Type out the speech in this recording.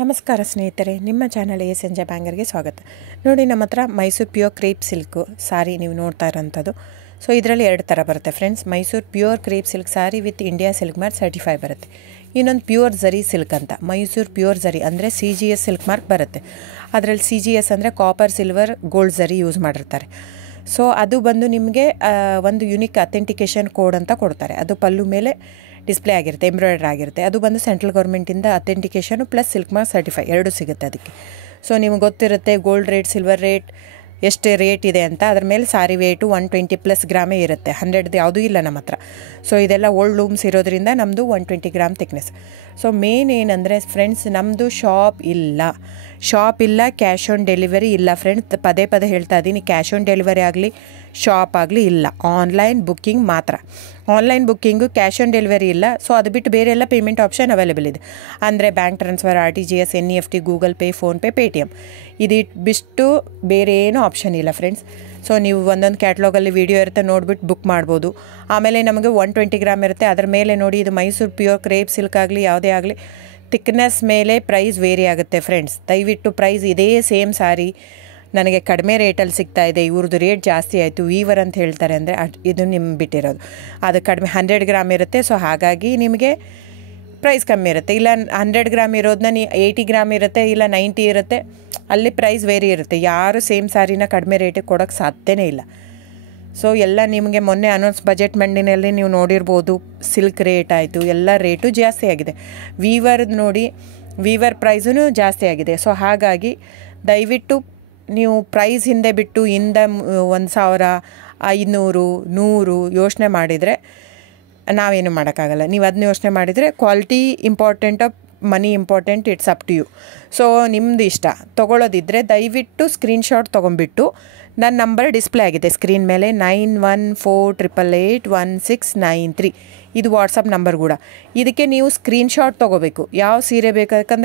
ನಮಸ್ಕಾರ ಸ್ನೇಹಿತರೆ, ನಿಮ್ಮ ಚಾನಲ್ ಎ ಸಂಜೆ ಬ್ಯಾಂಗರ್ಗೆ ಸ್ವಾಗತ. ನೋಡಿ, ನಮ್ಮ ಹತ್ರ ಮೈಸೂರು ಪ್ಯೂರ್ ಕ್ರೇಪ್ ಸಿಲ್ಕು ಸಾರಿ ನೀವು ನೋಡ್ತಾ ಇರೋಂಥದ್ದು. ಸೊ ಇದರಲ್ಲಿ ಎರಡು ಥರ ಬರುತ್ತೆ friends. Mysuru pure crepe silk sorry with India silk mark certify ಬರುತ್ತೆ. ಇನ್ನೊಂದು ಪ್ಯೂರ್ ಝರಿ ಸಿಲ್ಕ್ ಅಂತ, ಮೈಸೂರು ಪ್ಯೂರ್ ಝರಿ ಅಂದರೆ CGS ಸಿಲ್ಕ್ ಮಾರ್ಕ್ ಬರುತ್ತೆ. ಅದರಲ್ಲಿ CGS ಅಂದರೆ ಕಾಪರ್, ಸಿಲ್ವರ್, ಗೋಲ್ಡ್ ಝರಿ ಯೂಸ್ ಮಾಡಿರ್ತಾರೆ. ಸೊ ಅದು ಬಂದು ನಿಮಗೆ ಒಂದು ಯುನಿಕ್ ಅಥೆಂಟಿಕೇಷನ್ ಕೋಡ್ ಅಂತ ಕೊಡ್ತಾರೆ. ಅದು ಪಲ್ಲು ಮೇಲೆ ಡಿಸ್ಪ್ಲೇ ಆಗಿರುತ್ತೆ, ಎಂಬ್ರಾಯ್ಡ್ರಿ ಆಗಿರುತ್ತೆ. ಅದು ಬಂದು ಸೆಂಟ್ರಲ್ ಗೌರ್ಮೆಂಟಿಂದ ಅಥೆಂಟಿಕೇಷನು ಪ್ಲಸ್ ಸಿಲ್ಕ್ ಮಾರ್ಕ್ ಸರ್ಟಿಫೈ ಎರಡು ಸಿಗುತ್ತೆ ಅದಕ್ಕೆ. ಸೊ ನಿಮಗೆ ಗೊತ್ತಿರುತ್ತೆ ಗೋಲ್ಡ್ ರೇಟ್, ಸಿಲ್ವರ್ ರೇಟ್ ಎಷ್ಟು ರೇಟ್ ಇದೆ ಅಂತ. ಅದ್ರ ಮೇಲೆ ಸಾರಿ ವೇಟು 120+ ಗ್ರಾಮೇ ಇರುತ್ತೆ, 100 ಯಾವುದೂ ಇಲ್ಲ ನಮ್ಮ ಹತ್ರ. ಸೊ ಇದೆಲ್ಲ ಓಲ್ಡ್ ಲೂಮ್ಸ್ ಇರೋದ್ರಿಂದ ನಮ್ಮದು 120 ಗ್ರಾಮ್ ಥಿಕ್ನೆಸ್. ಸೊ ಮೇನ್ ಏನಂದರೆ ಫ್ರೆಂಡ್ಸ್, ನಮ್ಮದು ಶಾಪ್ ಇಲ್ಲ, ಕ್ಯಾಶ್ ಆನ್ ಡೆಲಿವರಿ ಇಲ್ಲ ಫ್ರೆಂಡ್ಸ್. ಪದೇ ಪದೇ ಹೇಳ್ತಾ ಇದ್ದೀನಿ, ಕ್ಯಾಶ್ ಆನ್ ಡೆಲಿವರಿ ಆಗಲಿ ಶಾಪ್ ಆಗಲಿ ಇಲ್ಲ, ಆನ್ಲೈನ್ ಬುಕ್ಕಿಂಗ್ ಮಾತ್ರ. Online booking, cash on delivery ಇಲ್ಲ. ಸೊ ಅದು ಬಿಟ್ಟು ಬೇರೆ ಎಲ್ಲ ಪೇಮೆಂಟ್ ಆಪ್ಷನ್ ಅವೈಲೇಬಲ್ ಇದೆ. ಅಂದರೆ bank transfer, RTGS, NEFT, Google pay, PhonePe, Paytm. ಬಿಟ್ಟು ಬೇರೆ ಏನೂ ಆಪ್ಷನ್ ಇಲ್ಲ ಫ್ರೆಂಡ್ಸ್. ಸೊ ನೀವು ಒಂದೊಂದು ಕ್ಯಾಟ್ಲಾಗಲ್ಲಿ ವೀಡಿಯೋ ಇರುತ್ತೆ, ನೋಡಿಬಿಟ್ಟು ಬುಕ್ ಮಾಡ್ಬೋದು. ಆಮೇಲೆ ನಮಗೆ 120 ಗ್ರಾಮ್ ಇರುತ್ತೆ. ಅದರ ಮೇಲೆ ನೋಡಿ, ಇದು ಮೈಸೂರು ಪ್ಯೂರ್ ಕ್ರೇಪ್ ಸಿಲ್ಕ್ ಆಗಲಿ ಯಾವುದೇ ಆಗಲಿ ಥಿಕ್ನೆಸ್ ಮೇಲೆ ಪ್ರೈಸ್ ವೇರಿ ಆಗುತ್ತೆ ಫ್ರೆಂಡ್ಸ್. ದಯವಿಟ್ಟು ಪ್ರೈಸ್ ಇದೇ ಸೇಮ್ ಸಾರಿ ನನಗೆ ಕಡಿಮೆ ರೇಟಲ್ಲಿ ಸಿಗ್ತಾ ಇದೆ, ಇವ್ರದ್ದು ರೇಟ್ ಜಾಸ್ತಿ ಆಯಿತು ವೀವರ್ ಅಂತ ಹೇಳ್ತಾರೆ ಅಂದರೆ ಇದು ನಿಮ್ಗೆ ಬಿಟ್ಟಿರೋದು. ಅದು ಕಡಿಮೆ 100 ಗ್ರಾಮ್ ಇರುತ್ತೆ. ಸೊ ಹಾಗಾಗಿ ನಿಮಗೆ ಪ್ರೈಸ್ ಕಮ್ಮಿ ಇರುತ್ತೆ. ಇಲ್ಲ 100 ಗ್ರಾಮ್ ಇರೋದನ್ನ 80 ಗ್ರಾಮ್ ಇರುತ್ತೆ, ಇಲ್ಲ 90 ಇರುತ್ತೆ, ಅಲ್ಲಿ ಪ್ರೈಸ್ ವೇರಿ ಇರುತ್ತೆ. ಯಾರು ಸೇಮ್ ಸಾರಿನ ಕಡಿಮೆ ರೇಟಿಗೆ ಕೊಡೋಕ್ಕೆ ಸಾಧ್ಯನೇ ಇಲ್ಲ. ಸೊ ಎಲ್ಲ ನಿಮಗೆ ಮೊನ್ನೆ ಅನೌನ್ಸ್ ಬಜೆಟ್ ಮಂಡಿನಲ್ಲಿ ನೀವು ನೋಡಿರ್ಬೋದು, ಸಿಲ್ಕ್ ರೇಟ್ ಆಯಿತು, ಎಲ್ಲ ರೇಟು ಜಾಸ್ತಿ ಆಗಿದೆ. ವೀವರ್ದು ನೋಡಿ, ವೀವರ್ ಪ್ರೈಸೂ ಜಾಸ್ತಿ ಆಗಿದೆ. ಸೊ ಹಾಗಾಗಿ ದಯವಿಟ್ಟು ನೀವು ಪ್ರೈಸ್ ಹಿಂದೆ ಬಿಟ್ಟು 1,000, 500, 100 ಯೋಚನೆ ಮಾಡಿದರೆ ನಾವೇನು ಮಾಡೋಕ್ಕಾಗಲ್ಲ. ನೀವು ಅದನ್ನ ಯೋಚನೆ ಮಾಡಿದರೆ quality important, money important, it's up to you. So ನಿಮ್ಮದು ಇಷ್ಟ. ತೊಗೊಳ್ಳೋದಿದ್ದರೆ ದಯವಿಟ್ಟು ಸ್ಕ್ರೀನ್ಶಾಟ್ ತೊಗೊಂಬಿಟ್ಟು, ನನ್ನ ನಂಬರ್ ಡಿಸ್ಪ್ಲೇ ಆಗಿದೆ ಸ್ಕ್ರೀನ್ ಮೇಲೆ, 9148881693. ಇದು ವಾಟ್ಸಪ್ ನಂಬರ್ ಕೂಡ. ಇದಕ್ಕೆ ನೀವು ಸ್ಕ್ರೀನ್ಶಾಟ್ ತೊಗೋಬೇಕು. ಯಾವ ಸೀರೆ ಬೇಕು, ಯಾಕಂದರೆ